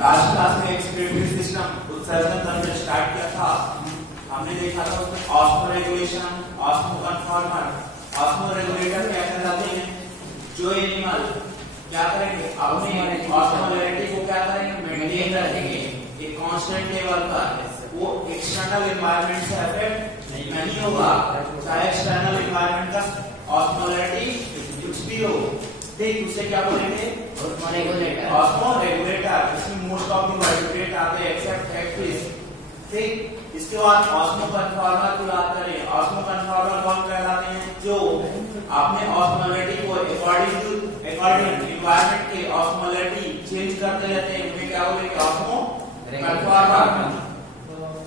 Last class में excretory system उत्सर्जन तंत्र स्टार्ट किया था। हमने देखा था उसमें osmo regulation, osmo conformer, osmo regulator क्या कहलाते हैं। जो एनिमल क्या करेंगे अपनी ऑस्मोलैरिटी को क्या करेंगे मेंटेन रखेंगे एक कांस्टेंट लेवल पर, वो एक्सटर्नल एनवायरनमेंट से अफेक्ट नहीं होगा, चाहे एक्सटर्नल एनवायरनमेंट का ऑस्मोलैरिटी कुछ भी हो। ठीक, उसे क्या बोलेंगे ऑस्मो रेगुलेटर। ऑस्मो रेगुलेटर, इसमें मोस्ट ऑफ द वर्टिब्रेट आते हैं एक्सेप्ट एक्टिस। ठीक, इसके बाद ऑस्मो कन्फॉर्मर की बात करें। ऑस्मो कन्फॉर्मर कौन कहलाते हैं, जो अपने ऑस्मोलैरिटी को अकॉर्डिंग एनवायरनमेंट के ऑस्मोलैरिटी चेंज करते रहते हैं, उन्हें क्या बोलेंगे ऑस्मो कन्फॉर्मर।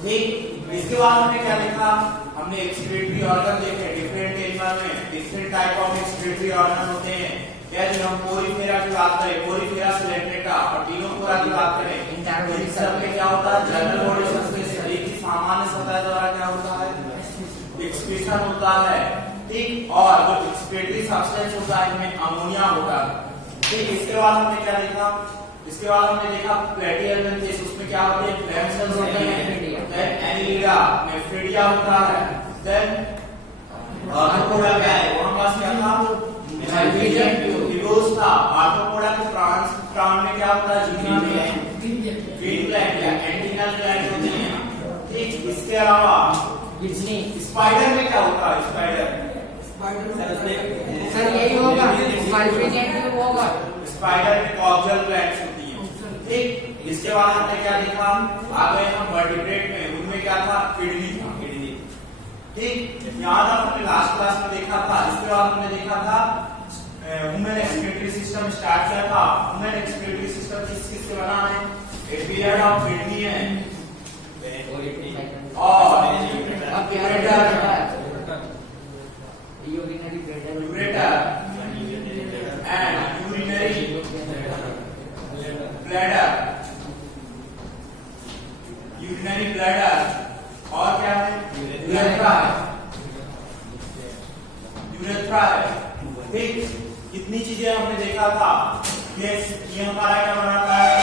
ठीक, इसके बाद हमने क्या देखा, हमने एक्सक्रीटरी ऑर्गन देखे। डिफरेंट एनिमल में different type of excretory organ होते हैं। यदि हम पोरीफेरा की बात करें, पोरीफेरा सिलेंड्रेटा और टीनोफोरा की बात करें, इन सब में क्या होता है जनरल बॉडी के शरीर की सामान्य सतह द्वारा क्या होता है एक्सक्रीशन होता है। ठीक, और जो एक्सक्रीटरी सब्सटेंस होता है इनमें अमोनिया होता है। ठीक, इसके बाद हमने क्या देखा, इसके बाद हमने देखा प्लेटी एलिमेंट, उसमें क्या होते हैं फ्लैम सेल्स होते हैं, देन एनिलिडा नेफ्रिडिया होता है, देन आर्थ्रोपोडा क्या है, वो हमारे पास क्या था ट्यूब्यूल्स था। आर्थ्रोपोडा के प्राण में क्या होता है जितना में ग्रीन ग्लैंड या एंटीनल ग्लैंड होते हैं। ठीक, इसके अलावा स्पाइडर में क्या होता है, सर यही होगा होगा स्पाइडर में कॉक्सियल ग्लैंड्स होती हैं। ठीक, इसके बाद हमने क्या देखा, आ गए हम वर्टिब्रेट में, उनमें क्या था किडनी था, किडनी। ठीक, यहाँ तक हमने लास्ट क्लास में देखा था। इसके बाद हमने देखा था ह्यूमन एक्सक्रीटरी सिस्टम स्टार्ट किया था। ह्यूमन एक्सक्रीटरी सिस्टम किस से बना है, एक पीरियड ऑफ किडनी है और ureter and urinary bladder, urinary bladder और क्या है यूरेथ्रा, यूरेथ्रा। ठीक, कितनी चीजें हमने देखा था। ये हमारा क्या बनाता है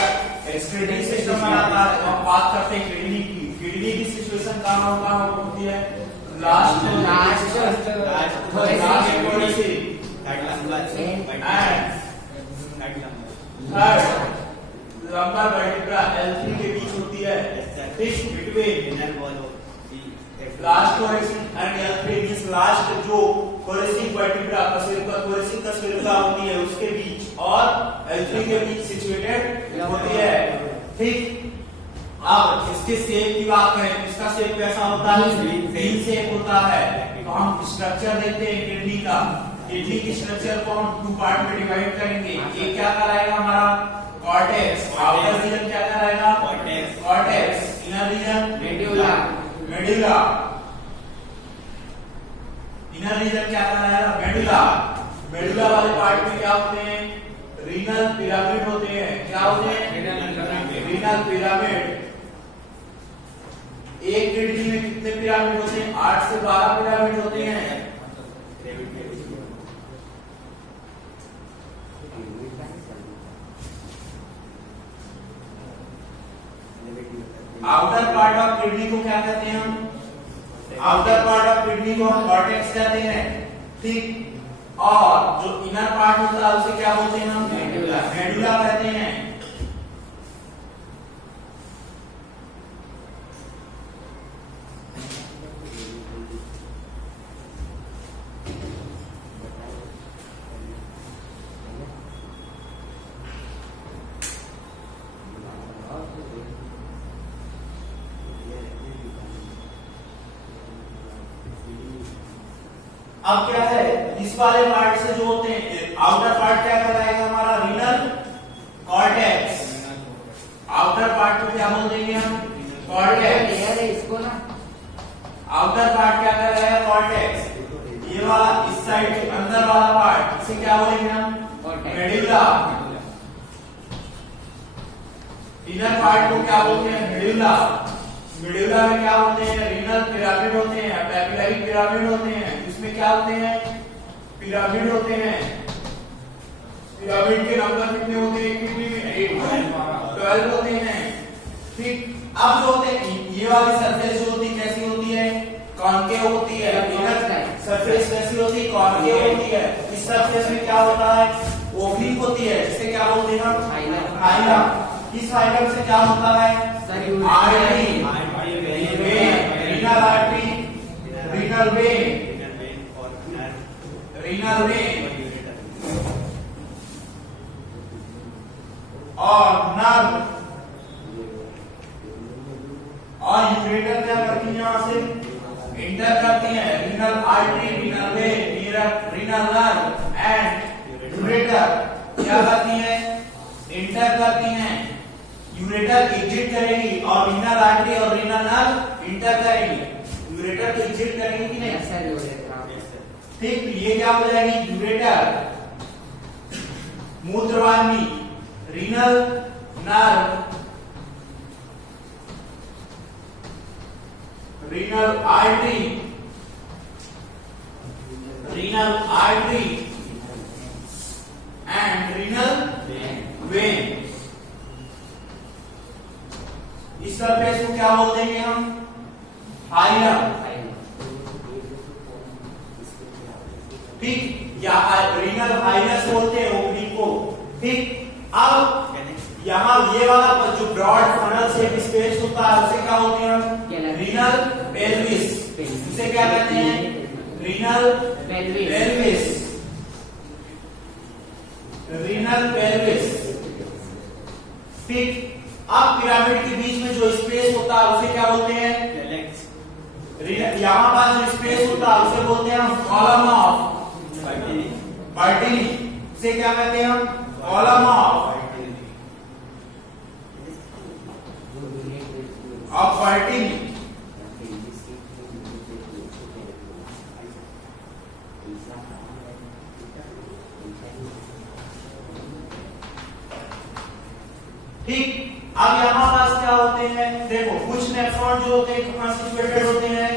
एक्सक्रीटरी सिस्टम बनाता है। अब बात करते हैं किडनी की। किडनी की सिचुएशन कहाँ होती है, लास्ट लंबर वर्टिब्रा L3 के बीच होती है। ठीक, between last thoracic and L3 means last जो कोरेसिक वर्टिब्रा कोरेसिक कशेरुका होती है उसके बीच और L3 के बीच सिचुएटेड होती है। ठीक, अब इसके शेप की बात करें, इसका शेप कैसा होता है, व्हील शेप होता है। तो हम स्ट्रक्चर देखते हैं किडनी का। किडनी की स्ट्रक्चर को हम टू पार्ट में डिवाइड करेंगे। एक क्या कहलाएगा हमारा कॉर्टेक्स, आउटर रीजन क्या कहलाएगा cortex, inner region medulla, medulla inner region क्या कहलाएगा मेडुला। मेडुला वाले पार्ट में क्या होते हैं रीनल पिरामिड होते हैं। क्या होते हैं रीनल पिरामिड। एक किडनी में कितने पिरामिड होते हैं, 8 से 12 पिरामिड होते हैं। आउटर पार्ट ऑफ किडनी को क्या कहते हैं हम, आउटर पार्ट ऑफ किडनी को हम कॉर्टेक्स कहते हैं। ठीक, और जो इनर पार्ट होता है उसे क्या बोलते हैं हम मेडुला, मेडुला कहते हैं। अब क्या है इस वाले पार्ट से जो होते हैं आउटर पार्ट क्या कहलाएगा हमारा रीनल कॉर्टेक्स। आउटर पार्ट को क्या बोल देंगे हम कॉर्टेक्स। इसको ना आउटर पार्ट क्या कहलाएगा कॉर्टेक्स। ये वाला इस साइड के अंदर वाला पार्ट इसे क्या बोलेंगे हम मेडुला। इनर पार्ट को क्या बोलते हैं मेडुला। मेडुला में क्या होते हैं रीनल पिरामिड होते हैं, पैपिलरी पिरामिड होते हैं। इसमें क्या होते हैं पिरामिड होते हैं। पिरामिड के नंबर कितने होते हैं किडनी में 8, 12 होते हैं। ठीक, अब जो होते हैं ये वाली सरफेस जो होती है कैसी होती है, कॉनकेव होती है। सरफेस कैसी होती है, कॉनकेव होती है। इस सरफेस में क्या होता है, ओपनिंग होती है जिसे क्या बोलते हैं हम, हाइलम। इस हाइलम से क्या होता है, artery, renal artery, renal vein, renal vein और नर्व और यूरेटर क्या करती है, यहां से इंटर करती है। Renal artery, renal vein, renal nerve and ureter क्या करती है, इंटर करती हैं। यूरेटर एग्जिट करेगी और रीनल आर्टरी और रीनल नर्व इंटर करेगी। यूरेटर तो एग्जिट करेगी कि नहीं, ठीक। ये क्या हो जाएगी, यूरेटर, मूत्रवाहिनी, renal nerve, renal artery, renal artery and renal vein. इस सरफेस को क्या बोलते हैं हम, हाइलम। ठीक, या रीनल हाइनस बोलते हैं ओपनिंग को। ठीक, अब यहाँ ये वाला जो ब्रॉड फनल से स्पेस होता है उसे क्या बोलते हैं हम, रीनल पेल्विस। इसे क्या कहते हैं, रीनल पेल्विस, रीनल पेल्विस। ठीक, अब पिरामिड के बीच में जो स्पेस होता है उसे क्या बोलते हैं, यहाँ पास जो स्पेस होता है उसे बोलते हैं हम कॉलम ऑफ बर्टिनी। इसे क्या कहते हैं हम, कॉलम ऑफ बर्टिनी। ठीक, अब यहाँ पास क्या होते हैं, देखो कुछ नेफ्रॉन जो होते हैं कहाँ सिचुएटेड होते हैं,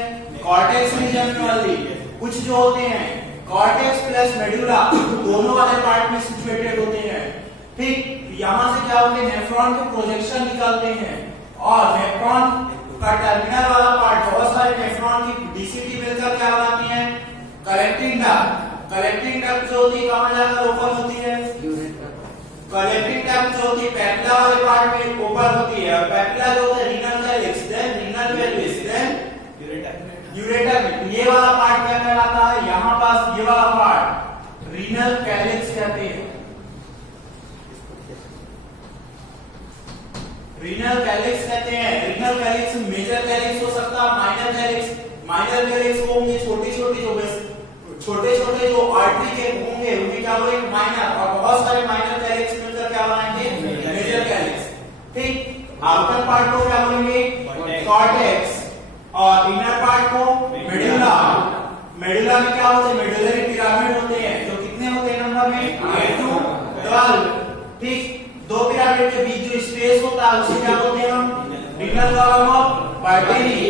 कॉर्टेक्स रीजन में वाली। कुछ जो होते हैं कॉर्टेक्स प्लस मेडुला दोनों वाले पार्ट में सिचुएटेड होते हैं। ठीक, यहाँ से क्या होते हैं, नेफ्रॉन के प्रोजेक्शन निकलते हैं और नेफ्रॉन का टर्मिनल वाला पार्ट, बहुत सारे नेफ्रॉन की डीसीटी मिलकर क्या बनाती है, कलेक्टिंग डक्ट। कलेक्टिंग डक्ट जो होती है कहाँ जाकर ओपन होती है, कलेक्टिंग डक्ट जो होती है पैपिला वाले पार्ट में ओपन होती है। और पैपिला जो होता है renal calyx, then renal pelvis, then ureter. ये वाला पार्ट क्या कहलाता है, यहाँ पास ये वाला पार्ट रीनल कैलिक्स कहते हैं। रीनल कैलिक्स कहते हैं। रीनल कैलिक्स मेजर कैलिक्स हो सकता है, माइनर कैलिक्स। माइनर कैलिक्स होंगे छोटे छोटे जो आर्टरी के होंगे उन्हें क्या बोलेंगे, माइनर। और बहुत सारे माइनर कैलिक्स मिलकर क्या बनाएंगे, मेजर कैलिक्स। ठीक, आउटर पार्ट को क्या बोलेंगे, कॉर्टेक्स और इनर पार्ट को मेडुला। मेडुला में क्या होते हैं, मेडुलरी पिरामिड होते हैं जो कितने होते हैं नंबर में, 8 to 12। ठीक, दो पिरामिड के बीच जो स्पेस होता है उसे क्या बोलते हैं हम, renal column of Bertini.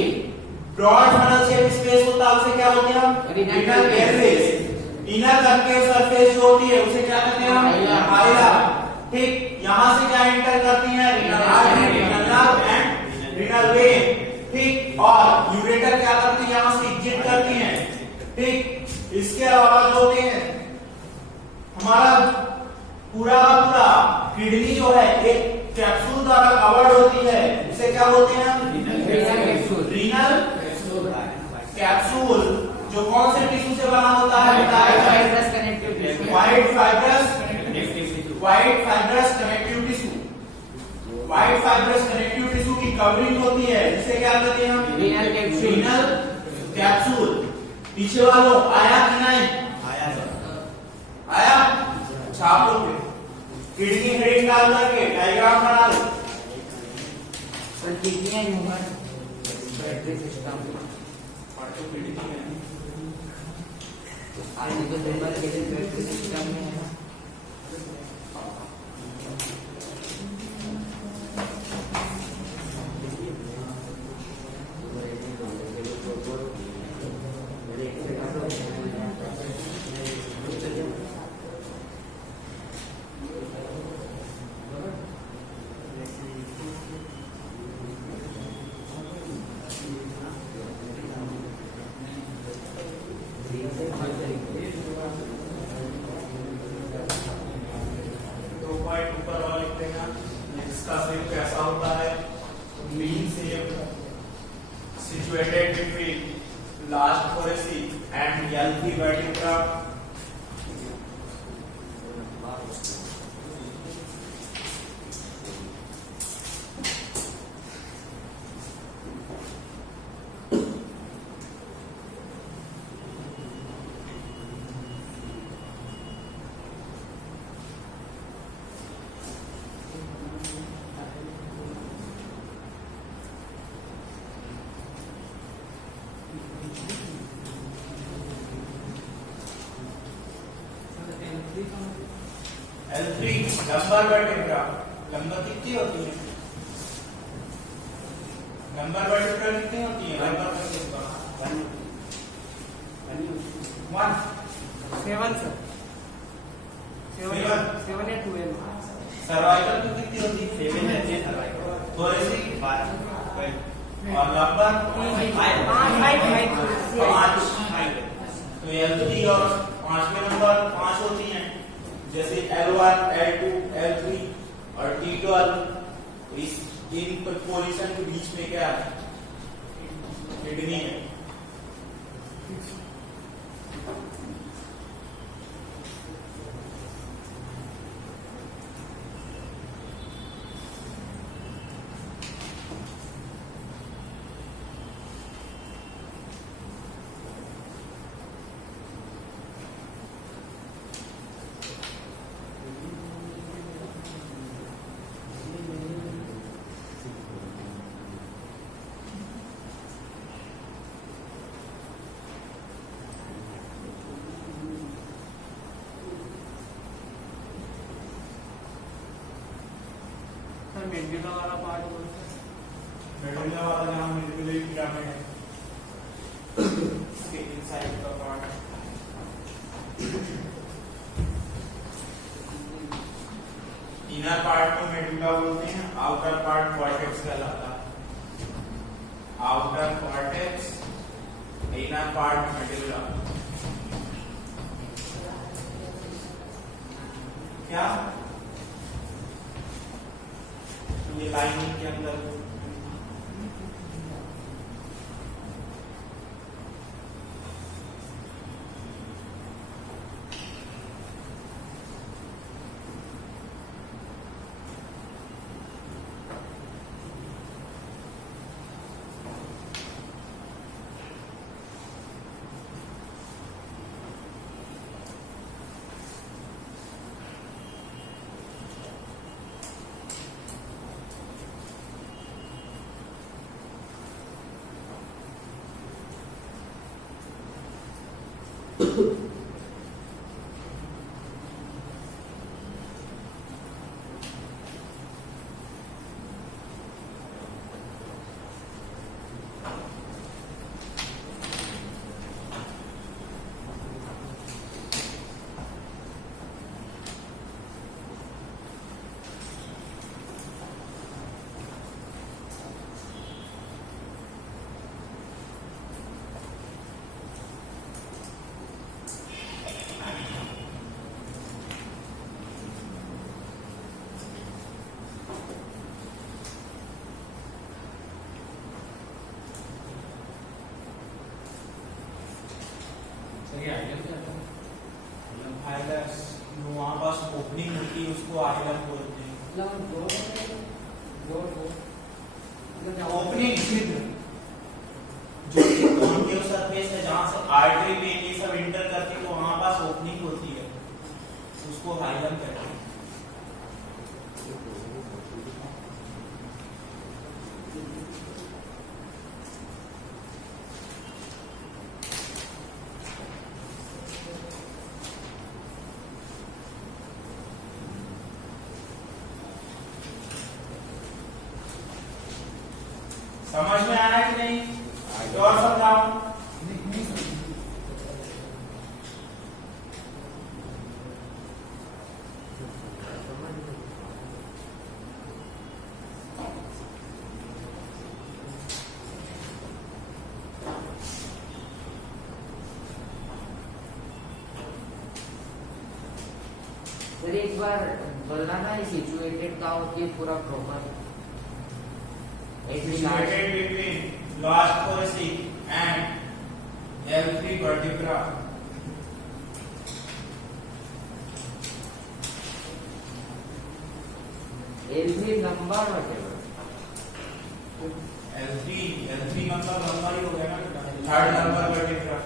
Broad funnel shape space होता है उसे क्या बोलते हैं हम, renal pelvis. Inner concave surface जो होती है उसे क्या कहते हैं हम, हाइलम। ठीक, यहाँ से क्या एंटर करती है, renal artery, renal nerve and renal when. ठीक, और यूरेटर क्या करती है, यहाँ से एग्जिट करती है। ठीक, इसके अलावा जो होते हैं हमारा पूरा किडनी जो है एक कैप्सूल द्वारा कवर्ड होती है, इसे क्या बोलते हैं हम, रीनल कैप्सूल। जो कौन से टिश्यू से बना होता है, white fibrous connective tissue. White fibrous connective tissue की कवरिंग होती है जिसे क्या कहते हैं हम, रीनल कैप्सूल। पीछे वालों आया कि नहीं, आया छाप लो, किडनी हेडिंग डाल करके डायग्राम बना लो। सर किडनी है ह्यूमन रेस्पिरेटरी सिस्टम, तो किडनी है आगे तो ह्यूमन रेस्पिरेटरी सिस्टम में है। इसका शेप कैसा होता है? Mean shape situated between last thoracic and L3 vertebra. L3 lumbar vertebra, lumbar कितनी होती है? लंबर वर्टेब्रा कितनी होती है? लंबर वर्टेब्रा 1 7 सर 7 या 12 सर्वाइकल की कितनी होती है? 7 रहती है सर्वाइकल, थोरेसिक 12 और लंबर 5 तो L3 और पांचवें नंबर 5 होती हैं, जैसे L1, L2, L3 और T12। इस इन पोजीशन के बीच में क्या है? किडनी है। सर मेडुला वाला पार्ट बोलते हैं। मेडुला वाला जहाँ मेडुलरी पिरामिड है, इसके इनसाइड का पार्ट। इनर पार्ट को मेडुला बोलते हैं, आउटर पार्ट कॉर्टेक्स कहलाता है। Outer cortex, inner part medulla. क्या ये लाइनिंग के अंदर वहाँ पास ओपनिंग होती है, उसको आइलम बोलते हैं। ओपनिंग जो कॉन्केव सरफेस है जहाँ से आर्टरी वेन ये सब इंटर करके तो वहाँ पास ओपनिंग होती है, उसको आइलम कहते हैं। समझ में आया कि नहीं? और समझाओ। सर एक बार बोलना ना सिचुएटेड का होती है पूरा proper situated between last thoracic and L3 vertebra. L3 number वगैरह L3 मतलब नंबर ही हो गया ना, थर्ड नंबर वर्टिब्रा।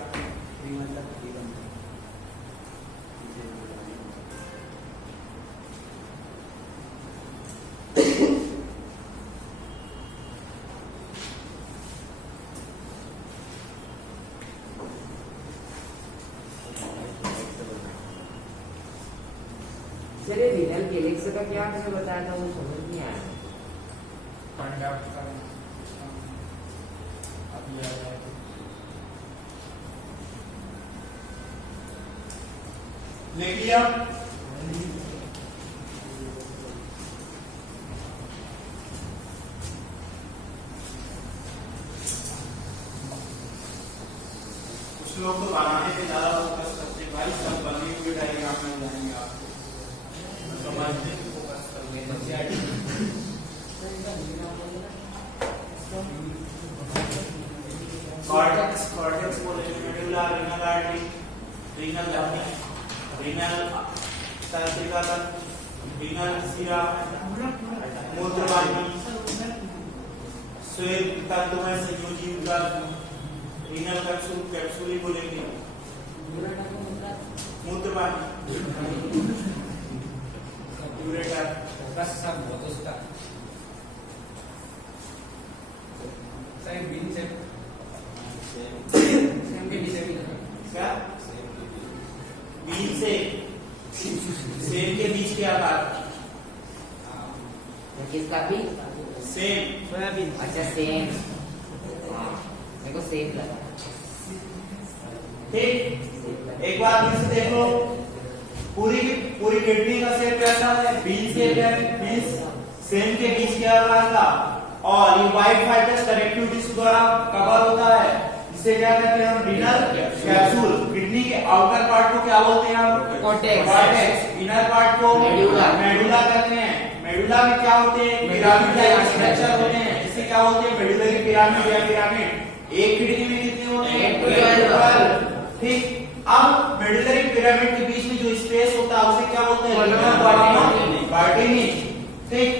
चलिए रीनल कैलिक्स का क्या कैसे बताया था वो समझ नहीं आया। लिख लिया। कुछ लोग तो बनाने पे ज्यादा फोकस करते हैं भाई, सब बने हुए डायग्राम में जाएंगे आपको समझने पे फोकस करेंगे। कॉर्टेक्स बोले मेडुला, रीनल आर्टरी, रीनल धमनी, रीनल तंत्रिका तंत्र, रीनल शिरा, मूत्रवाहिनी, श्वेत तंतुमय संयोजी उदर, रीनल कैप्सूल ही बोलेंगे, मूत्रवाहिनी, यूरेटर, क्या बीज से सेम के बीज के आकार, किसका भी सेम सोयाबीन। अच्छा सेम, हाँ मेरे को सेम लगा। ठीक। एक बार फिर से देख लो, पूरी पूरी किडनी का शेप कैसा है, बीज शेप है, बीज सेम के बीज के आकार का, और ये व्हाइट फाइब्रस कनेक्टिव टिश्यू द्वारा कवर होता है, जिसे क्या कहते हैं हम, रीनल कैप्सूल। किडनी के आउटर पार्ट को क्या बोलते हैं हम, कॉर्टेक्स। इनर पार्ट को मेडुला कहते हैं। मेडुला में क्या होते हैं, पिरामिड टाइप स्ट्रक्चर होते हैं, जिसे क्या बोलते हैं, मेडुलरी पिरामिड या पिरामिड। एक किडनी में कितने होते हैं, 12। ठीक। अब मेडुलरी पिरामिड के बीच में जो स्पेस होता है उसे क्या बोलते हैं, बार्टिनी। ठीक।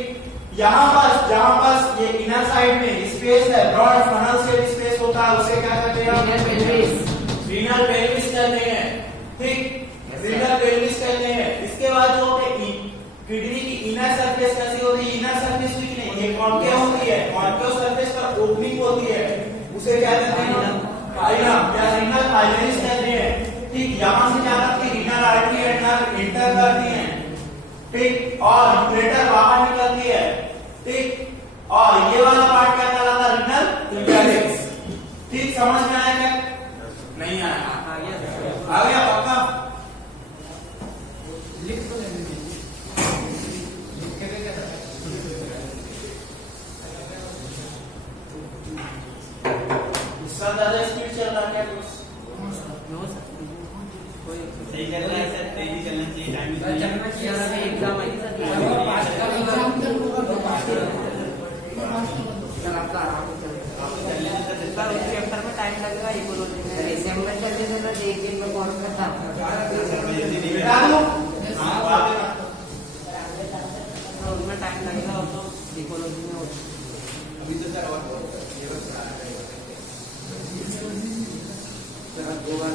यहाँ पर जहाँ पर ये इनर साइड में स्पेस है, ब्रॉड फनल शेप स्पेस होता है, उसे क्या कहते हैं, रीनल पेल्विस कहते हैं। ठीक। रीनल पेल्विस कहते हैं। इसके बाद जो किडनी की इनर सरफेस कैसी होती है, इनर सरफेस हुई कि नहीं, ये कॉन्केव होती है, कॉन्केव सरफेस पर ओपनिंग होती है, उसे क्या कहते हैं, फाइलम या रीनल फाइब्रिस कहते हैं। ठीक। यहाँ से क्या करती है, रीनल आर्टरी एंटर करती है। ठीक। और यूरेटर बाहर निकलती है। ठीक। और ये वाला पार्ट क्या कहलाता है, रीनल कैलिक्स। ठीक। समझ में आया क्या, नहीं आया, आ गया पक्का। सर ज्यादा स्पीड चल रहा है क्या, सही चल रहा है सर, तेजी चलना चाहिए, टाइम एग्जाम आई सर, उस चैप्टर में टाइम लगेगा इकोलॉजी में। दिसंबर चलते थे तो एक दिन में कौन करता। उसमें टाइम लगेगा, तो इकोलॉजी में अभी तो सर और दो बार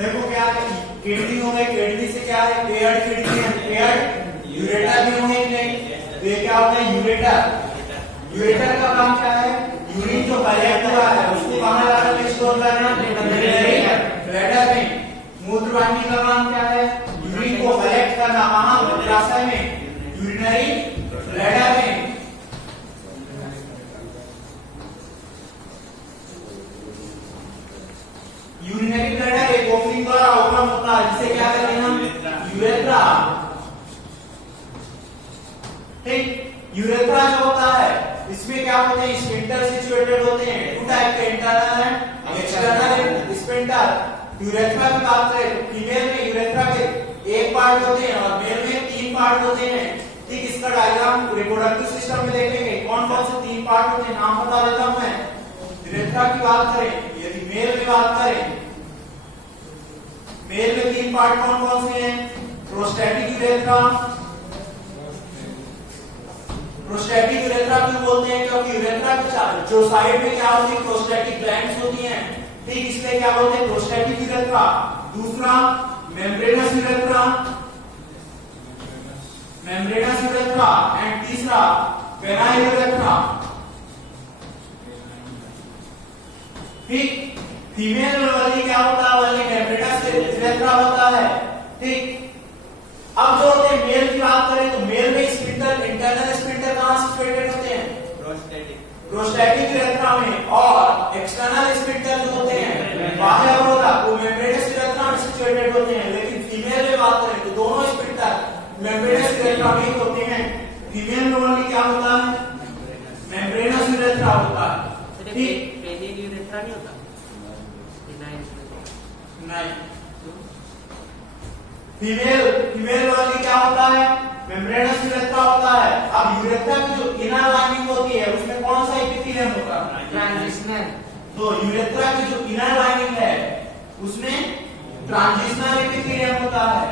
देखो क्या है, किडनी हो गई, किडनी से क्या है, पेयर्ड किडनी है, पेयर्ड यूरेटर भी होंगे कि नहीं, तो ये क्या होता है, यूरेटर। यूरेटर का काम क्या है, यूरिन जो कलेक्ट हुआ है उसको कहां लाकर स्टोर करना, ब्लैडर में। मूत्रवाहिनी का काम क्या है, यूरिन को कलेक्ट करना, कहां, मूत्राशय में, यूरिनरी ब्लैडर में। यूरिनरी ब्लैडर एक ओपनिंग द्वारा ओपन होता है, जिसे क्या कहते हैं हम, यूरेथ्रा। ठीक, यूरेथ्रा जो होता है इसमें क्या होते हैं, स्फिंक्टर सिचुएटेड होते हैं, टू टाइप के, internal and external sphincter. Urethra की बात करें तो फीमेल में यूरेथ्रा के एक पार्ट होते हैं और मेल में 3 पार्ट होते हैं। ठीक, इसका डायग्राम रिप्रोडक्टिव सिस्टम में देखेंगे कौन कौन से 3 पार्ट होते हैं, नाम बता देता हूं मैं। यूरेथ्रा की बात करें, यदि मेल में बात करें, मेल में 3 पार्ट कौन कौन से हैं, प्रोस्टैटिक यूरेथ्रा। प्रोस्टैटिक यूरेथ्रा क्यों बोलते हैं, क्योंकि यूरेथ्रा के जो साइड में क्या होती है, प्रोस्टैटिक ग्लैंड्स होती हैं। ठीक, इसलिए क्या बोलते हैं, प्रोस्टैटिक यूरेथ्रा। दूसरा membranes urethra, membranous urethra, and तीसरा पेनाइल यूरेथ्रा। ठीक, फीमेल वाली क्या होता है, वाली मेम्ब्रेनस यूरेथ्रा होता है। ठीक, अब जो होते हैं मेल की बात करें तो मेल में स्फिंक्टर, इंटरनल स्फिंक्टर कहां सिचुएटेड होते हैं, प्रोस्टैटिक यूरेथ्रा में, और एक्सटर्नल स्फिंक्टर जो होते हैं बाह्य अवरोधक वो मेम्ब्रेनस यूरेथ्रा में सिचुएटेड होते हैं। लेकिन फीमेल में बात करें तो दोनों स्फिंक्टर मेम्ब्रेनस यूरेथ्रा में होते हैं। फीमेल में ओनली क्या होता है, मेम्ब्रेनस यूरेथ्रा होता है। ठीक, पेनियल यूरेथ्रा नहीं होता, नहीं, फीमेल वाली क्या होता है, मेम्ब्रेनस यूरेथ्रा होता है। अब यूरेथ्रा की जो इनर लाइनिंग होती है उसमें कौन सा एपिथेलियम होता है, ट्रांजिशनल। तो यूरेथ्रा की जो इनर लाइनिंग है उसमें ट्रांजिशनल एपिथेलियम होता है।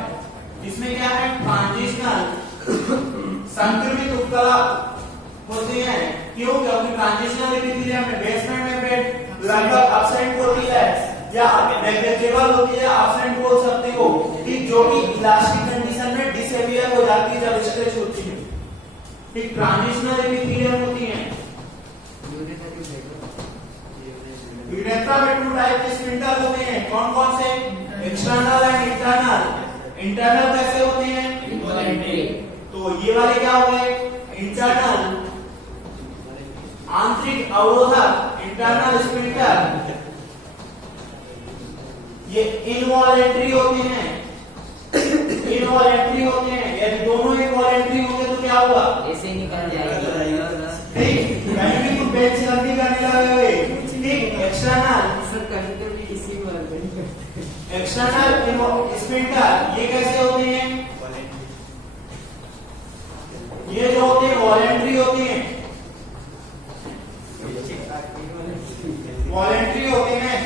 इसमें क्या है, ट्रांजिशनल संक्रमित उपकला होती है। क्यों, क्योंकि ट्रांजिशनल एपिथेलियम में बेसमेंट मेम्ब्रेन लगभग एब्सेंट होती है या नेग्लिजिबल होती है, एब्सेंट बोल सकते हो। ठीक, जो कि इलास्टिक कंडीशन में डिसअपियर हो जाती है जब स्ट्रेच होती है। ठीक, ट्रांजिशनल एपिथेलियम होती है। यूरेथ्रा में 2 टाइप के स्फिंक्टर होते हैं, कौन कौन से, एक्सटर्नल एंड इंटरनल। इंटरनल कैसे होते हैं, इनवॉलंटरी। तो ये वाले क्या हो गए, इंटरनल आंतरिक अवरोधक, इंटरनल स्फिंक्टर। ये इनवॉलंटरी होते हैं, इनवॉलंटरी होते हैं। यदि दोनों इनवॉलंटरी होंगे तो क्या होगा, ऐसे ही निकल जाएगा। ठीक, कहीं भी तुम बेंच गलती करने लगे हुए। ठीक, एक्सटर्नल, सर कभी कभी इसी एक्सटर्नल स्फिंक्टर ये कैसे होते हैं, ये जो होते हैं वॉलेंट्री होते हैं, वॉलेंट्री होते हैं।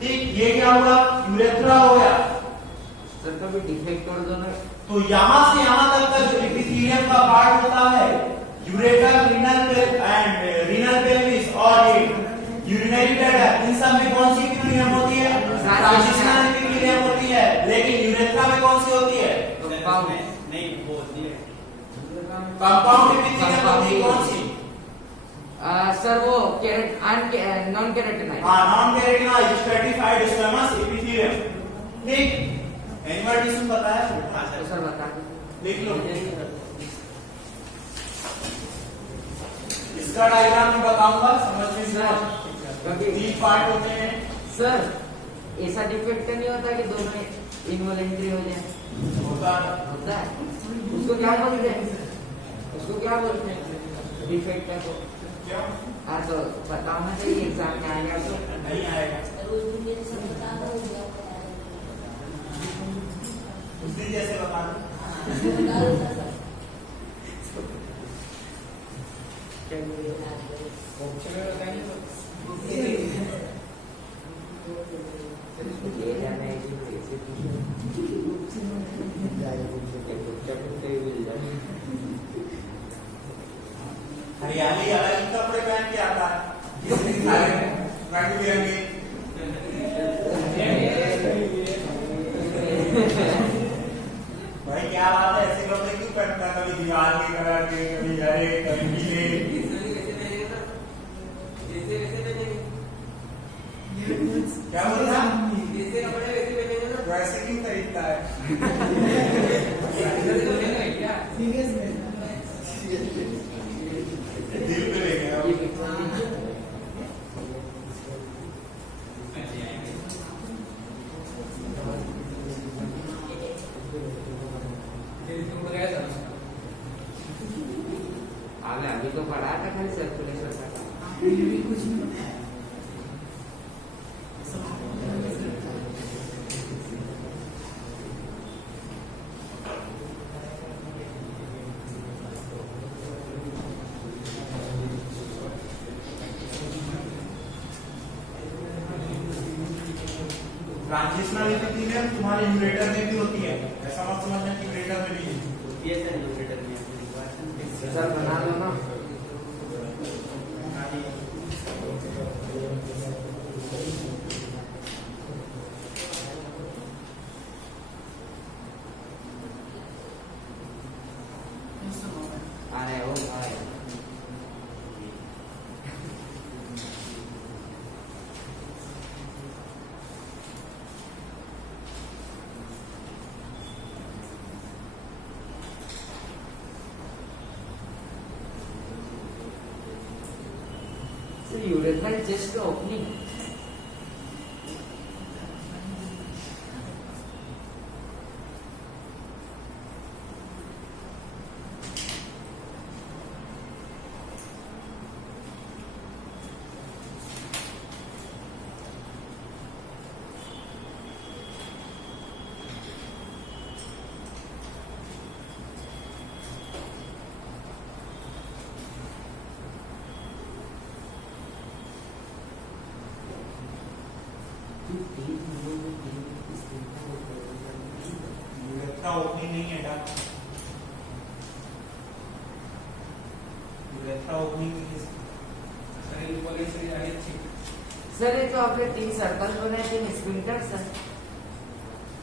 ठीक, ये क्या हुआ, यूरेथ्रा हो गया। सर कभी डिफेक्ट और दोनों, तो यहां से यहां तक का जो एपिथेलियम का पार्ट होता है, यूरेटर, रीनल पेल्विस और यूरिनरी ब्लैडर, इन सब में कौन सी एपिथेलियम होती है, ट्रांजिशनल एपिथेलियम होती है। लेकिन यूरेथ्रा में कौन सी होती है, कंपाउंड एपिथेलियम होती है। कौन सी, सर वो नॉन केराटिनाइज। हाँ, non keratinized stratified squamous epithelium. ठीक, एनिमल टिश्यू पता है, तो सर बता देख लो। इसका डायग्राम मैं बताऊंगा, समझ में समझ। 3 पार्ट होते हैं। सर ऐसा डिफेक्ट नहीं होता कि दोनों इनवॉलंटरी हो जाए, होता होता है। उसको क्या बोलते हैं, उसको क्या बोलते हैं, डिफेक्ट है। क्या, हाँ तो बताओ ना चाहिए, एग्जाम में आएगा तो नहीं आएगा, उस दिन जैसे बता दो। हरियाली अलग ही कपड़े पहन के आता है, किस दिन सारे रंग बिरंगे। दिल पे ले गया आगे अभी तो पढ़ा था खाली सर्कुलेशन का ट्रांजिशनल इपीथेलियम तुम्हारे यूरेटर में भी होती है, ऐसा मत समझना कि यूरेटर में नहीं है। सर बना लो ना आ रहे हो आ रहे हो So urethra is just the opening. Urethra opening नहीं है डा यूरेथ्रा ओपनिंग सर ये तो आपने 3 सर्कल बनाए 3 स्पिंटर सर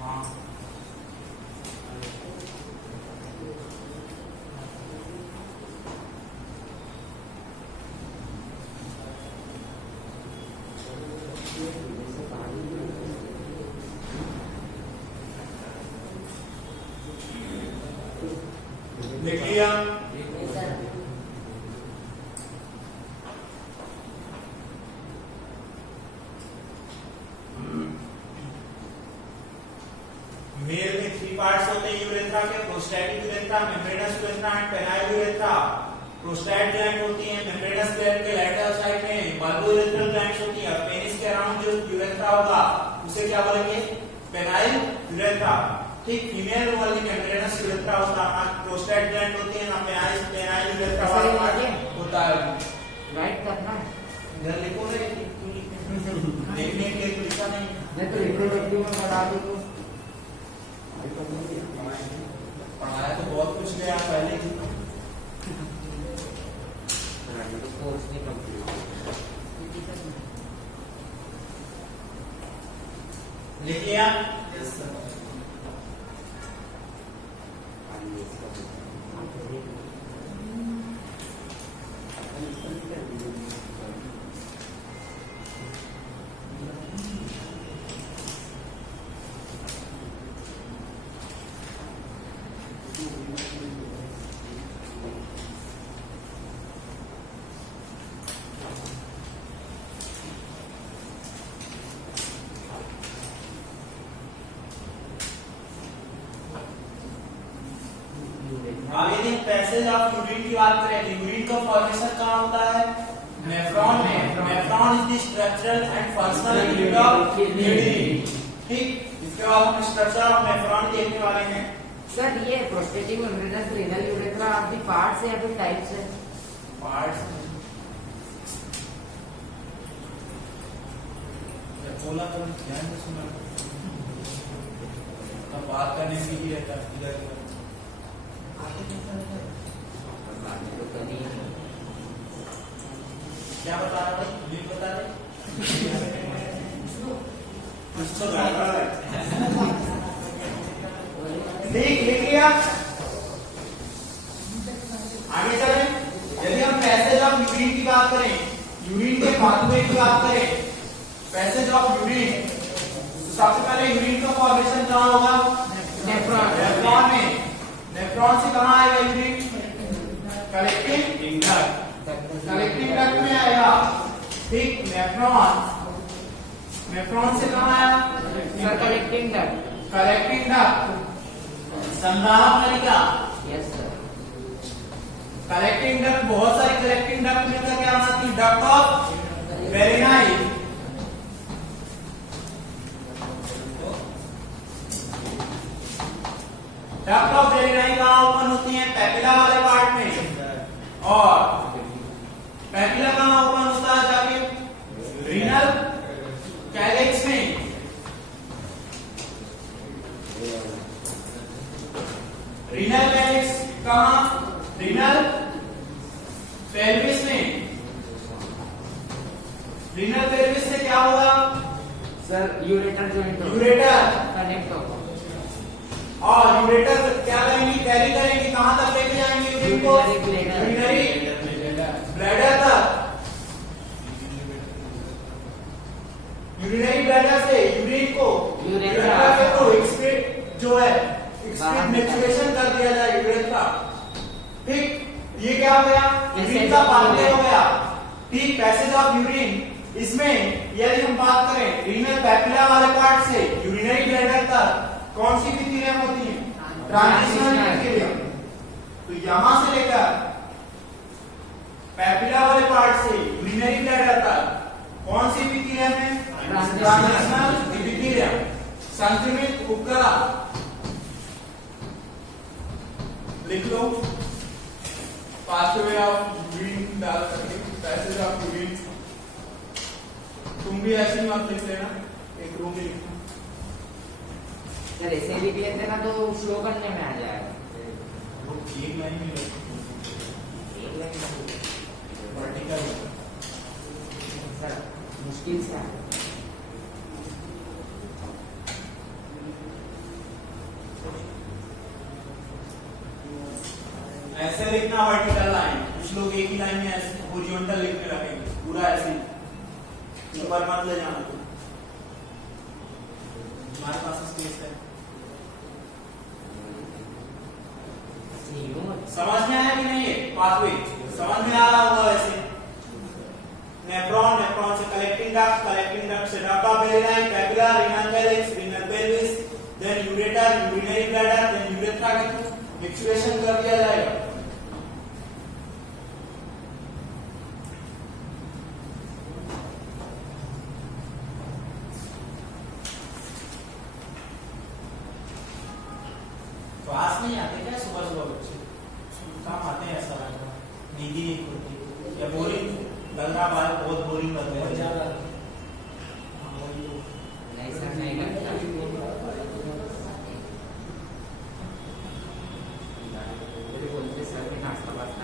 हाँ लिख लिया मेल में 3 पार्ट्स होते हैं यूरेथ्रा के, prostatic urethra, membranous urethra and penile urethra. Prostate gland होती है मेम्ब्रेनस ग्लैंड के लेटरल साइड में, बल्बोयूरेथ्रल ग्लैंड्स होती है। पेनिस के अराउंड जो यूरेथ्रा होगा उसे क्या बोलेंगे? Penile urethra. ठीक, फीमेल वाली मेम्ब्रेनस यूरेथ्रा होता है, प्रोस्टैट ग्लैंड होती है ना, पेनाइल यूरेथ्रा वाला पार्ट होता है। राइट करना है इधर लिखो रे, देखने के लिए लिखा नहीं। मैं तो रिप्रोडक्टिव में बता दूं तो पढ़ाया तो बहुत कुछ गया पहले ही। कोर्स नहीं कंप्लीट लिख लिया? Yes sir. आगे देख, पैसेज ऑफ यूरिन की बात करें, यूरिन का फॉर्मेशन कहाँ होता है? नेफ्रॉन में। Nephron is the structural and functional unit of urine. ठीक, इसके बाद हम स्ट्रक्चर ऑफ नेफ्रॉन देखने वाले हैं। सर ये प्रोस्टेटिक मेम्ब्रेनस रीनल यूरेथ्रा आपकी पार्ट्स है या फिर टाइप्स है? पार्ट्स बोला तो ध्यान से सुना, तब बात करने में ही रहता इधर क्या बता रहा था? नहीं बता रहे कुछ तो लिख लिया। आगे चलें। यदि हम पैसेज ऑफ यूरिन की बात करें, यूरिन के पाथवे की बात करें, पैसेज ऑफ यूरिन, तो सबसे पहले यूरिन का फॉर्मेशन कहाँ होगा? नेफ्रॉन से कहां आएगा urine? Collecting duct, collecting duct में आएगा। ठीक, नेफ्रॉन से कहां आया? Sir collecting duct, collecting duct, संग्राहक नलिका। Yes sir. कलेक्टिंग डक्ट, बहुत सारी कलेक्टिंग डक्ट मिलकर क्या बनाती है? Duct of Bellini. Duct of Bellini कहां ओपन होती है? पैपिला वाले पार्ट में। और पैपिला कहां ओपन होता है? जाके रीनल कैलिक्स में। रीनल कैलिक्स कहां? रीनल पेल्विस में। रीनल पेल्विस से क्या होगा? Sir ureter joint ureter connect होगा और यूरेटर क्या करेंगे? कैरी करेंगे, कहां तक लेके जाएंगे यूरिन को? यूरिनरी ब्लैडर तक। यूरिनरी ब्लैडर से यूरिन को यूरेटर के थ्रू एक्सक्रीट जो है एक्सक्रीट नेचुरेशन कर दिया जाए यूरिन का। ठीक, ये क्या हो गया? यूरिन का पाथवे हो गया। ठीक, पैसेज ऑफ यूरिन। इसमें यदि हम बात करें रीनल पैपिला वाले पार्ट से यूरिनरी ब्लैडर तक कौन सी इपीथेलियम होती है? ट्रांजिशनल इपीथेलियम। तो यहां से लेकर पैपिला वाले पार्ट से यूरिनरी ब्लैडर तक कौन सी इपीथेलियम है? ट्रांजिशनल इपीथेलियम। संक्रमित उपकला लिख लो, पाथवे ऑफ यूरिन डाल करके पैसेज ऑफ यूरिन। तुम भी ऐसे ही मत लिख लेना, एक रूम में लिखना। सर ऐसे लिख लेते ना तो फ्लो करने में आ जाएगा। वो एक लाइन में वर्टिकल सर मुश्किल से है। ऐसे लिखना वर्टिकल लाइन। कुछ लोग एक ही लाइन में ऐसे हॉरिजॉन्टल लिख के रखेंगे, पूरा ऐसे ही ऊपर मत ले जाना। तुम हमारे पास स्पेस है। समझ में आया कि नहीं? ये पाथवे समझ में आ रहा होगा वैसे। नेफ्रॉन, नेफ्रॉन से कलेक्टिंग डक्ट, कलेक्टिंग डक्ट से duct of Bellini, papilla, renal calyx, renal pelvis, then ureter, urinary bladder, then urethra के थ्रू एक्सक्रीशन कर दिया जाएगा। क्लास नहीं आते क्या सुबह सुबह बच्चे? काम आते हैं ऐसा लगता है, नींद ही नहीं खुलती या बोरिंग लग रहा है, बहुत बोरिंग लग रहा है ज्यादा। ऐसा नहीं करता। बोलते सर भी नाश्ता वास्ता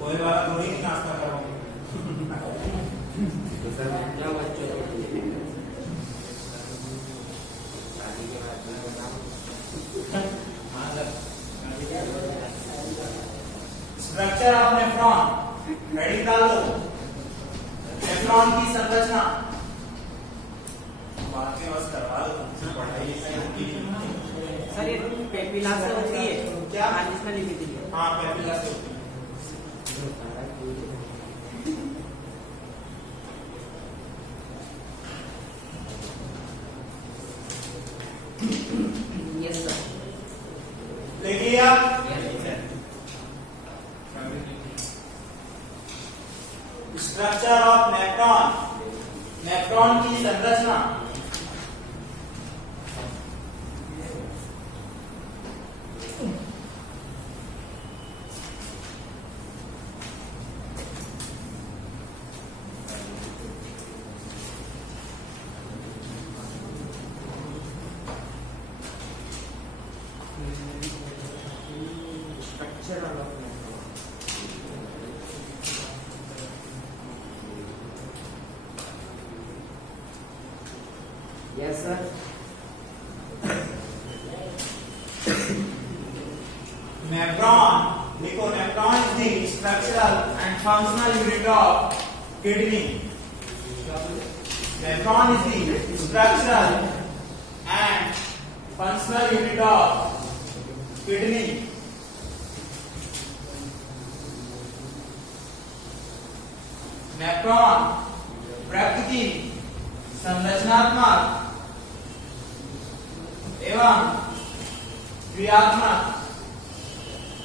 कोई बात थोड़ी नहीं, नाश्ता करोगे। तो सर क्या बच्चों स्ट्रक्चर ऑफ नेफ्रॉन रेडी डाल लो। नेफ्रॉन की संरचना बाकी बस करवा दो, पढ़ाई सर ये पेपिला से होती है क्या? Transitional epithelium. हाँ, पैपिला से होती है। Yes sir. लिख लिया? स्ट्रक्चर ऑफ नेफ्रॉन, नेफ्रॉन की संरचना। Structure of yes sir. Nephron देखो, nephron is the structural and functional unit of kidney. Nephron is the structural and functional unit of kidney. Nephron प्रकृति संरचनात्मक एवं क्रियात्मक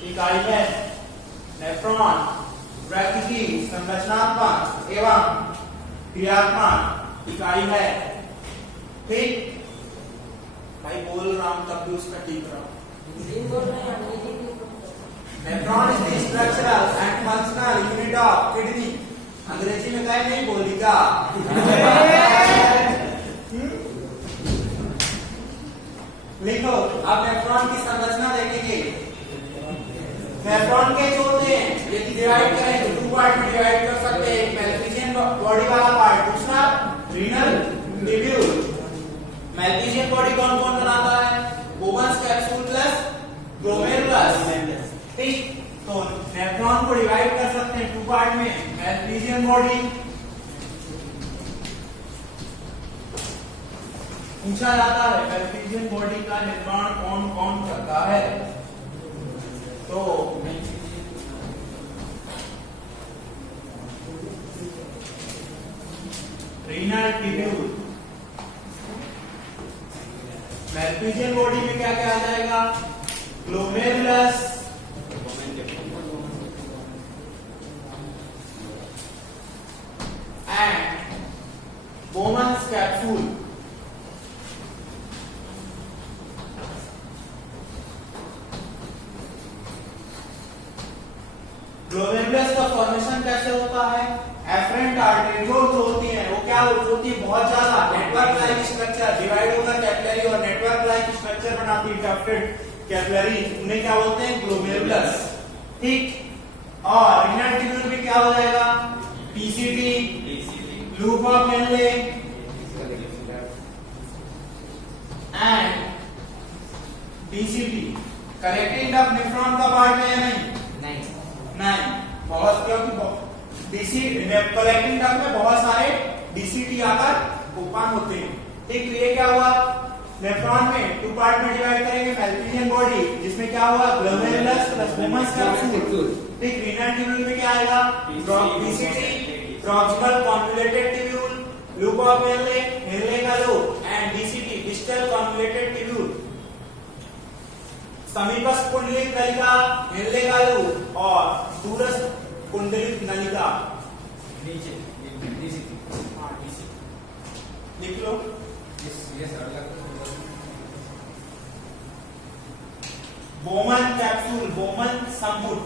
इकाई है। नेफ्रॉन प्रकृति संरचनात्मक एवं क्रियात्मक इकाई है। ठीक भाई बोल रहा हूं तब भी उसका ठीक रहा। Nephron is the structural and functional unit of kidney. अंग्रेजी में कहीं नहीं बोली क्या? लिखो। अब नेफ्रॉन की संरचना देखेंगे। नेफ्रॉन के जो होते हैं यदि डिवाइड करें तो 2 पार्ट में डिवाइड कर सकते हैं। एक मैल्पिजियन बॉडी वाला पार्ट, दूसरा रीनल ट्यूब्यूल। मैल्पिजियन बॉडी कौन कौन बनाता है? बोवन्स कैप्सूल प्लस ग्लोमेरुलस। ठीक, तो नेफ्रॉन को डिवाइड कर सकते हैं 2 पार्ट में। मैल्पिजियन बॉडी, पूछा जाता है मैल्पिजियन बॉडी का निर्माण कौन कौन करता है? तो रीनल ट्यूब्यूल। मैल्पिजियन बॉडी में क्या क्या आ जाएगा? Glomerulus, and Bowman's capsule. Glomerulus का फॉर्मेशन कैसे होता है? एफरेंट आर्टेरियोल जो होती है वो क्या होती है? बहुत ज्यादा नेटवर्क लाइक स्ट्रक्चर डिवाइड होकर कैपिलरी और नेटवर्क लाइक स्ट्रक्चर बनाती है टफ्टेड कैपिलरी, उन्हें क्या बोलते हैं? ग्लोमेरुलस। ठीक, और रीनल ट्यूब्यूल में क्या हो जाएगा? PCT, loop of Henle and DCT. Collecting duct nephron का पार्ट है या नहीं? नहीं, बहुत, क्योंकि कलेक्टिंग डक्ट में बहुत सारे डीसीटी आकर उत्पन्न होते हैं। ठीक, तो ये क्या हुआ? नेफ्रॉन में 2 पार्ट में डिवाइड करेंगे। मैल्पिजियन बॉडी जिसमें क्या हुआ? Glomerulus plus Bowman's capsule. ठीक, रीनल ट्यूब्यूल में क्या आएगा? PCT, proximal convoluted tubule, loop of Henle, Henle का loop, and DCT, distal convoluted tubule. समीपस्थ कुंडलिक नलिका, मेनले का लूप, और दूरस्थ कुंडलिक नलिका। नीचे डीसीटी। हाँ, डीसीटी लिख लो। बोवन कैप्सूल, बोवन संपुट।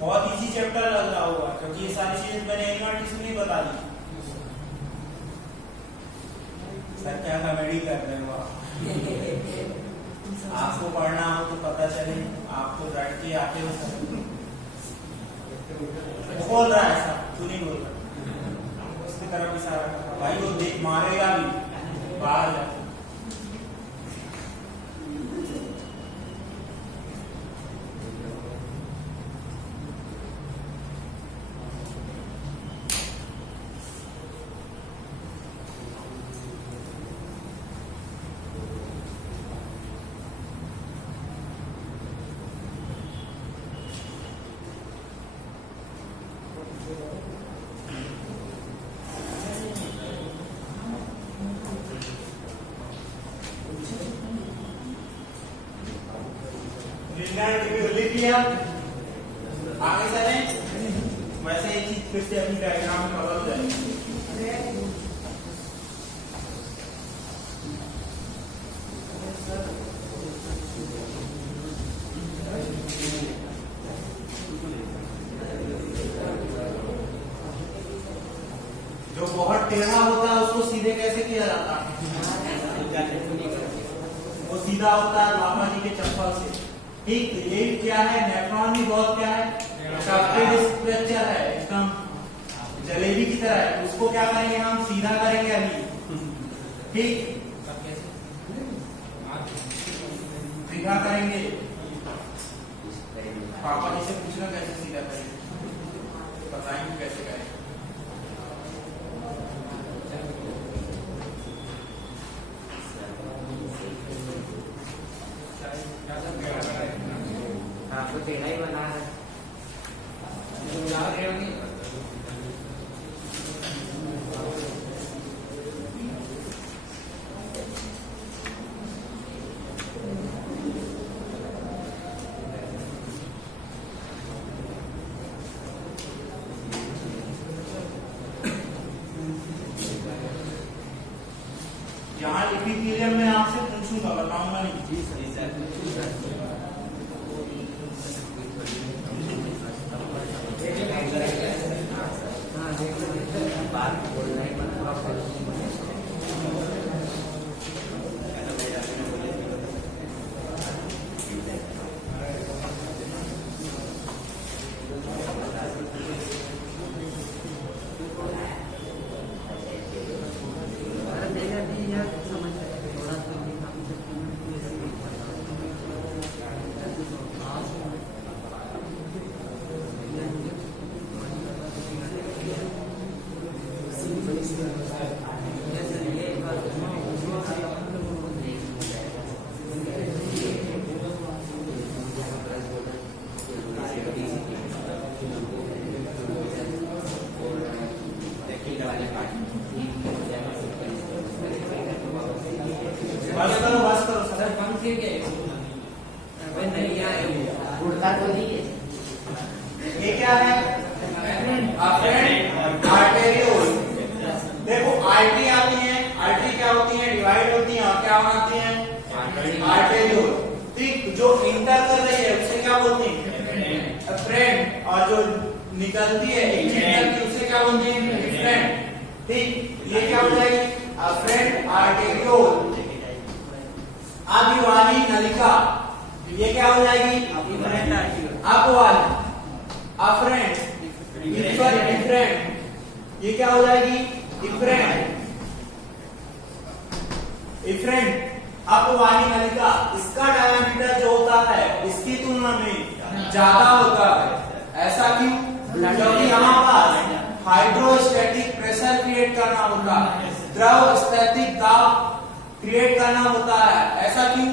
बहुत इजी चैप्टर लग रहा होगा क्योंकि ये सारी चीजें मैंने एक नोटिस में नहीं बता दी। सर क्या कॉमेडी कर रहे हो आप? आपको पढ़ना हो तो पता चले, आपको रट के आते हो सर। वो बोल रहा है सर, तू नहीं बोल रहा। उसकी तरफ इशारा कर रहा भाई, वो देख मारेगा भी बाहर जाके। लिख लिया, आगे चलें। वैसे एक चीज फिर से अपनी डायग्राम में बदल जाएगी। जो बहुत टेढ़ा होता है उसको सीधे कैसे किया जाता है? वो सीधा होता है बाबा जी के चप्पल से। ठीक, ये क्या है? नेफ्रॉन भी बहुत क्या है? टफ्टेड स्ट्रक्चर है एकदम जलेबी की तरह है, उसको क्या करेंगे हम सीधा करेंगे अभी, ठीक सीधा करेंगे। पापा जी से पूछना कैसे सीधा करेंगे, बताएंगे कैसे करेंगे। आपको टेढ़ा ही बना है। यहाँ एपिथेलियम में आपसे पूछूंगा, बताऊंगा नहीं। जी सर। बस करो सर, कम से उड़ता तो नहीं है। ये क्या है? Afferent arteriole. देखो आर्टरी आती है, आर्टरी क्या होती है? डिवाइड होती है और क्या बनाती है? आर्टेरियोल। ठीक, जो इंटर कर रही है उसे क्या बोलते हैं? अफरेंट। और जो निकलती है एक्सटेंडर की उसे क्या बोलते हैं? इफरेंट। ठीक, ये क्या हो जाएगी? Afferent arteriole. आगे वाली नलिका, ये क्या हो जाएगी? अब वाली अफरेंट। डिफरेंट, ये क्या हो जाएगी? इफरेंट। इफरेंट अब वाली नलिका, इसका डायमीटर जो होता है इसकी तुलना में ज्यादा होता है। ऐसा क्यों? क्योंकि यहाँ पास हाइड्रोस्टैटिक प्रेशर क्रिएट करना होता है, द्रव स्थैतिक दाब क्रिएट करना होता है। ऐसा क्यों?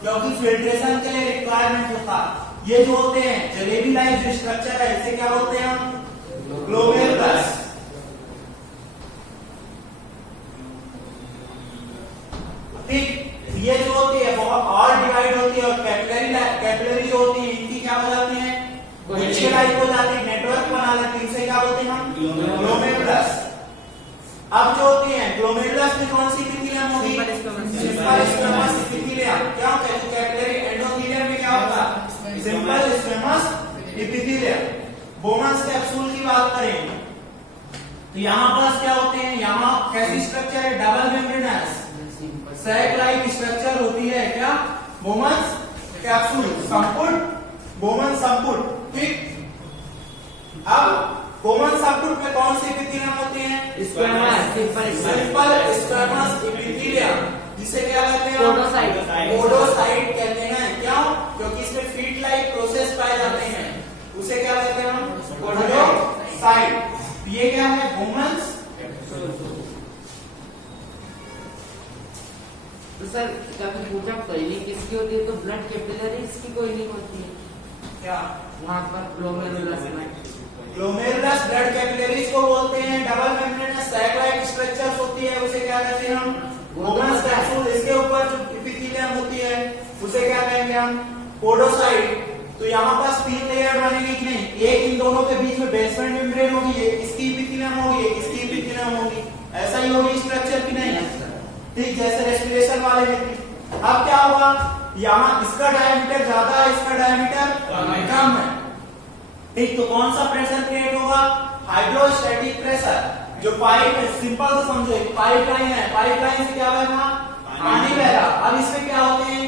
क्योंकि फिल्ट्रेशन के लिए रिक्वायरमेंट होता है। ये जो होते हैं जलेबी लाइक जो स्ट्रक्चर है इसे क्या बोलते हैं हम? ग्लोमेरुलस। ठीक, ये जो होती है बहुत और डिवाइड होती है और कैपिलरी जो होती है इनकी क्या हो जाती है? टाइप हो जाती है, नेटवर्क बना लेती है, इसे क्या बोलते हैं हम? ग्लोमेरुलस। अब जो होती है ग्लोमेरुलस में कौन सी इपिथेलियम होगी? Simple squamous epithelium. क्या होता है? कैपिलरी एंडोथेलियम में क्या होता है? Simple squamous epithelium. Bowman's capsule की बात करें तो यहाँ पास क्या होते हैं? यहाँ कैसी स्ट्रक्चर है? Double membranous sac like structure होती है। क्या? बोमन्स कैप्सूल, संपुट, बोमन संपुट। ठीक, अब बोमन संपुट में कौन सी इपिथेलियम होती है? सिंपल स्क्वेमस इपिथेलियम, जिसे क्या कहते हैं? पोडोसाइट कहते हैं। क्यों? क्योंकि इसमें फीट लाइक प्रोसेस पाए जाते हैं, उसे क्या कहते हैं हम? पोडोसाइट। ये क्या है? बोमन्स। तो सर जब पूजा पहली किसकी होती है तो ब्लड कैपिलरीज की कोई नहीं होती है क्या? वहाँ पर ग्लोमेरुलस में ग्लोमेरुलस ब्लड कैपिलरीज को बोलते हैं। Double membranous sac like structures होती है, उसे क्या कहते हैं हम? Bowman's capsule. इसके ऊपर जो इपिथेलियम होती है उसे क्या कहेंगे हम? पोडोसाइट। तो यहाँ पास 3 लेयर बनेगी कि नहीं? एक इन दोनों के बीच में बेसमेंट मेम्ब्रेन होगी, एक इसकी इपिथेलियम होगी, एक इसकी इपिथेलियम होगी। ऐसा ही होगी स्ट्रक्चर की नहीं? ठीक, जैसे रेस्पिरेशन वाले में थी। अब क्या होगा? यहाँ इसका डायमीटर ज्यादा है, इसका डायमीटर कम है। ठीक, तो कौन सा प्रेशर क्रिएट होगा? Hydrostatic pressure. जो पाइप, सिंपल से समझो, पाइपलाइन है, पाइपलाइन से क्या बह रहा? पानी बह रहा। अब इसमें क्या होते हैं?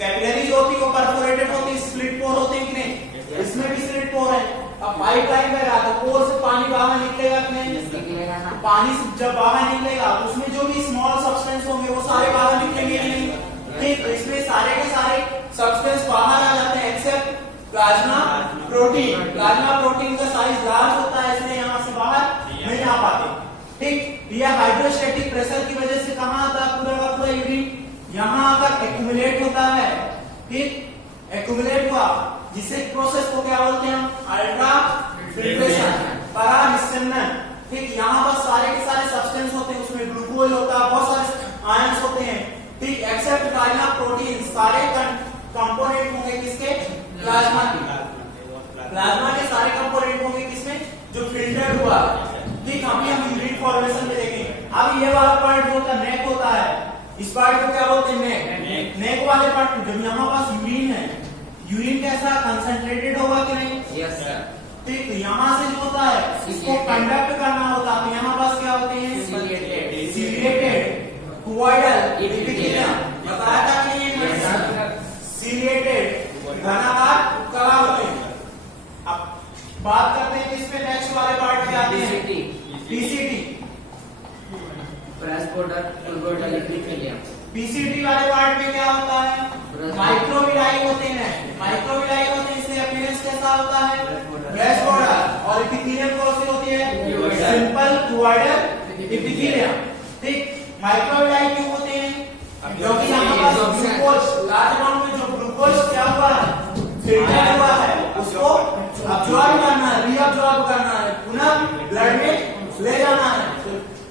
कैपिलरीज होती है वो परफोरेटेड होती है, स्प्लिट पोर होते हैं कि नहीं? इसमें भी स्प्लिट पोर है। अब पाइप लाइन में रहा तो पोर से पानी बाहर निकलेगा कि नहीं? निकलेगा ना। पानी से जब बाहर निकलेगा तो उसमें जो भी स्मॉल सब्सटेंस होंगे वो सारे बाहर निकलेंगे कि नहीं? ठीक, तो इसमें सारे के सारे सब्सटेंस बाहर आ जाते हैं except plasma protein. Plasma protein का साइज लार्ज होता है इसलिए यहाँ से बाहर नहीं आ पाते। ठीक, यह हाइड्रोस्टैटिक प्रेशर की वजह से कहाँ आता है पूरा का पूरा यूरिन यहाँ आकर एक्यूमुलेट होता है। ठीक, एक्यूमुलेट हुआ जिससे प्रोसेस को क्या बोलते हैं? अल्ट्रा फिल्ट्रेशन, परानिस्सरण। ठीक, यहाँ पर सारे के सारे सब्सटेंस होते हैं, उसमें ग्लूकोज होता है, बहुत सारे आयंस होते हैं। ठीक, एक्सेप्ट प्लाज्मा प्रोटीन सारे कंपोनेंट होंगे किसके? प्लाज्मा के। प्लाज्मा के सारे कंपोनेंट होंगे किसमें? जो फिल्टर हुआ। ठीक, अभी हम यूरिन फॉर्मेशन में देखेंगे। अब ये वाला पार्ट जो होता है नेक होता है, इस पार्ट को क्या बोलते हैं? नेक। नेक वाले पार्ट जब यहाँ पास यूरिन है, यूरिन कैसा कंसंट्रेटेड होगा कि नहीं? Yes sir. ठीक, तो यहाँ से जो होता है इसको कंडक्ट करना होता है, तो यहाँ पास क्या होते हैं? Ciliated cuboidal epithelium. बताया था कि नहीं? सीलिएटेड घनाकार उपकला होते हैं। अब बात करते हैं किस पे? नेक्स्ट वाले पार्ट पे आते हैं पीसीटी। प्रेस्पोडर एपिथेलियम। पीसीटी वाले पार्ट में क्या होता है? माइक्रोविलाई होते हैं। माइक्रोविलाई होते हैं इसलिए अपीयरेंस कैसा होता है? प्रेस्पोडर। और एपिथेलियम कौन सी होती है? Simple cuboidal epithelium. ठीक, माइक्रोविलाई क्यों होते हैं? क्योंकि यहाँ पास ग्लूकोज लार्ज अमाउंट में जो ग्लूकोज क्या हुआ है? फिल्टर हुआ है, उसको अब्सॉर्ब करना है, रीअब्सॉर्ब करना है, पुनः ब्लड में ले जाना है।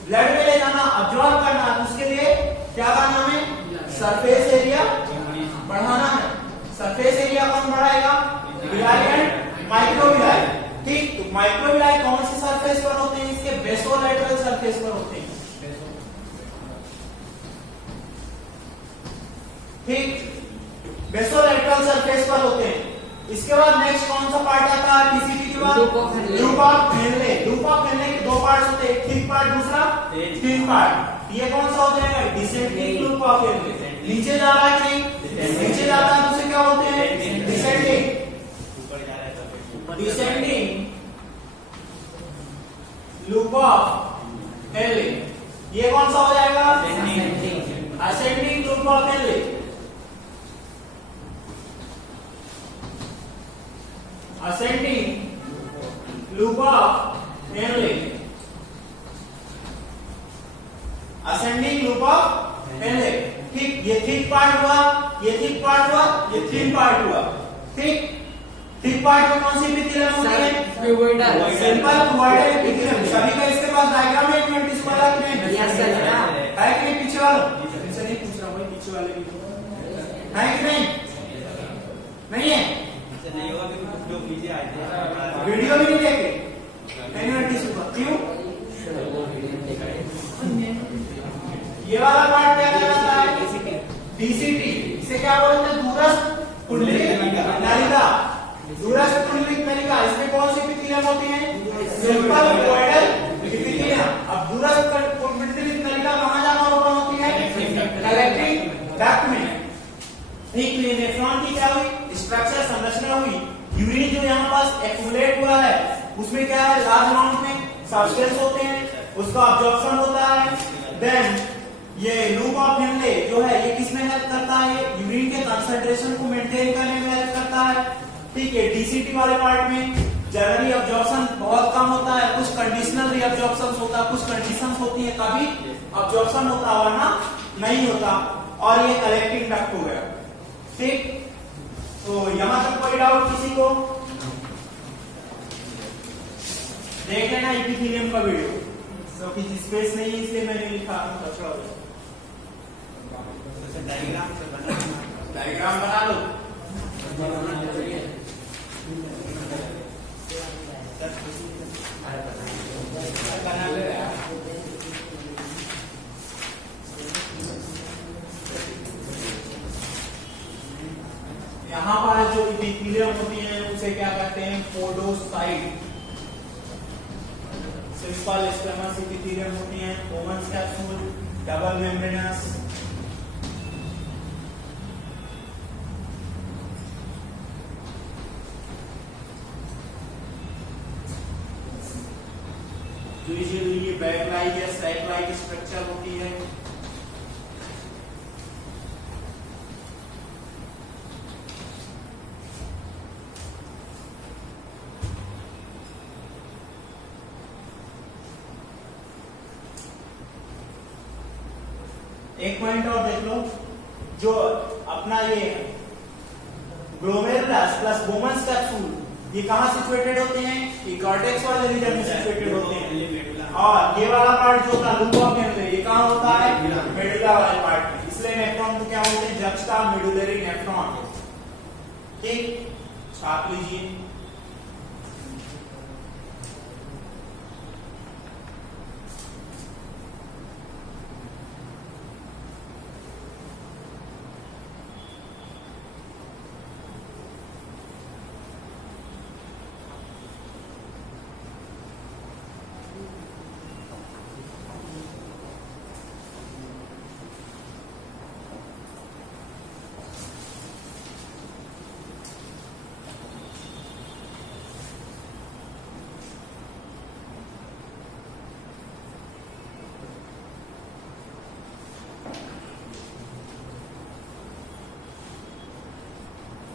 ब्लड में ले जाना, अब्सॉर्ब करना है, उसके लिए क्या करना है? सरफेस एरिया बढ़ाना है। सरफेस एरिया कौन बढ़ाएगा? Villi and microvilli. ठीक, तो माइक्रोविलाई कौन सी सरफेस पर होते हैं? इसके बेसोलैटरल सरफेस पर होते हैं। ठीक, बेसोलैटरल सरफेस पर होते हैं। इसके बाद नेक्स्ट कौन सा पार्ट आता है पीसीटी के बाद? Loop of Henle. Loop of Henle के दो पार्ट्स होते हैं, एक थिक पार्ट, दूसरा थिन पार्ट। ये कौन सा हो जाएगा? Descending loop of Henle. नीचे जा रहा है कि नीचे जाता है तो उसे क्या बोलते हैं? Descending. Descending loop of Henle. ये कौन सा हो जाएगा? Ascending loop of Henle. Ascending loop of Henle. Ascending loop of Henle. ठीक, ये थिक पार्ट हुआ, ये थिक पार्ट हुआ, ये थिन पार्ट हुआ। ठीक, थिक पार्ट में कौन सी एपिथेलियम होती है? Simple cuboidal epithelium. सभी का इसके पास डायग्राम है, इन्वेंटिस वाला कि नहीं? Yes sir. है कि नहीं? पीछे वाला इनसे नहीं पूछ रहा, वही पीछे वाले भी है कि नहीं? नहीं है? नहीं होगा कि कुछ लोग नीचे आए थे, वीडियो भी नहीं देखे इन्वेंटिस पर। क्यों? ये वाला पार्ट क्या कहलाता है? डीसीटी। इसे क्या बोलते हैं? दूरस्थ कुंडलिक नलिका। दूरस्थ कुंडलिक नलिका। इसमें कौन सी एपिथेलियम होती है? Simple cuboidal epithelium. अब दूरस्थ कुंडलिक नलिका कहां जाकर ओपन होती है? कलेक्टिंग डक्ट में। ठीक, नेफ्रॉन की क्या हुई? स्ट्रक्चर संरचना हुई। यूरिन जो यहाँ पास एक्यूमुलेट हुआ है उसमें क्या है? लार्ज अमाउंट में सब्सटेंस होते हैं, उसका अब्जॉर्प्शन होता है। देन ये लूप ऑफ हेनले जो है ये किसमें हेल्प करता है? यूरिन के कंसंट्रेशन को मेंटेन करने में हेल्प करता है। ठीक है, डीसीटी वाले पार्ट में जनरली अब्जॉर्प्शन बहुत कम होता है, कुछ कंडीशनल रीअब्जॉर्प्शन होता है, कुछ कंडीशंस होती है तभी अब्जॉर्प्शन होता है, वरना नहीं होता। और ये कलेक्टिंग डक्ट हो गया। ठीक, तो यहां तक कोई डाउट किसी को? देख लेना एपिथेलियम का वीडियो, क्योंकि तो स्पेस नहीं है इसलिए मैंने लिखा अच्छा हो। डायग्राम बना लो। यहाँ पर जो एपिथेलियम होती है उसे क्या कहते हैं? पोडोसाइट। सिंपल स्क्वेमस एपिथेलियम होती है। ओवन्स कैप्सूल, डबल मेम्ब्रेनस। यूजुअली ये बैकलाइक या साइक्लाइक स्ट्रक्चर होती है। एक पॉइंट और देख लो, जो अपना ये ग्लोमेरुलस प्लस बोमन्स कैप्सूल ये कहाँ सिचुएटेड होते हैं? ये कॉर्टेक्स वाले रीजन में सिचुएटेड होते हैं। और ये वाला पार्ट जो होता है लूप के अंदर, ये कहाँ होता है? मेडुला वाले पार्ट में। इसलिए नेफ्रॉन को क्या बोलते हैं? Juxta medullary nephron. ठीक, छाप लीजिए।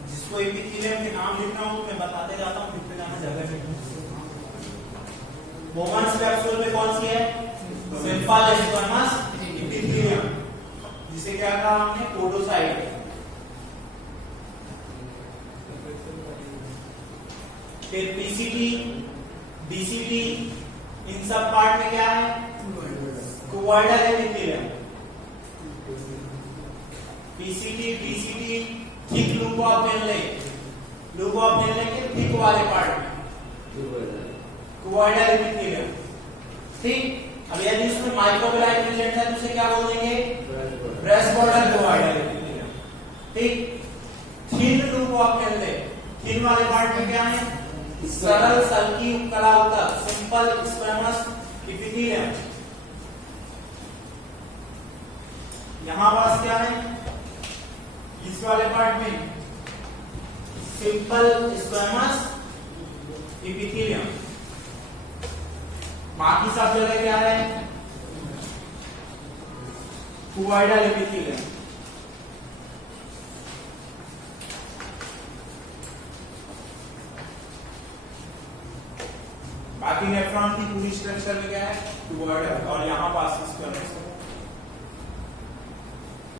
जिसको एपिथेलियम के नाम लिखना हो मैं बताते जाता हूँ, लिखते जाना जगह नहीं। बोमन्स कैप्सूल में कौन सी है? सिंपल स्क्वामस एपिथेलियम, जिसे क्या कहा हमने? पोडोसाइट। फिर पीसीटी, बीसीटी, इन सब पार्ट में क्या है? Cuboidal epithelium. PCT, BCT thick loop of inlet, loop of inlet के थिक वाले पार्ट में क्यूबॉइडल एपिथेलियम। ठीक, अब यदि इसमें माइक्रोबियल प्रेजेंट है तो उसे क्या बोल देंगे? Brush border cuboidal epithelium. ठीक, thin loop of Henle, thin वाले पार्ट में क्या है? सरल सल्की कलाउता, सिंपल स्क्वेमस एपिथेलियम। यहां पास क्या है? इस वाले पार्ट में सिंपल स्क्वेमस एपिथेलियम। बाकी सब जगह क्या है? Cuboidal epithelium. बाकी नेफ्रॉन की पूरी स्ट्रक्चर में क्या है? क्यूबॉइडल। और यहां पास स्क्वेमस।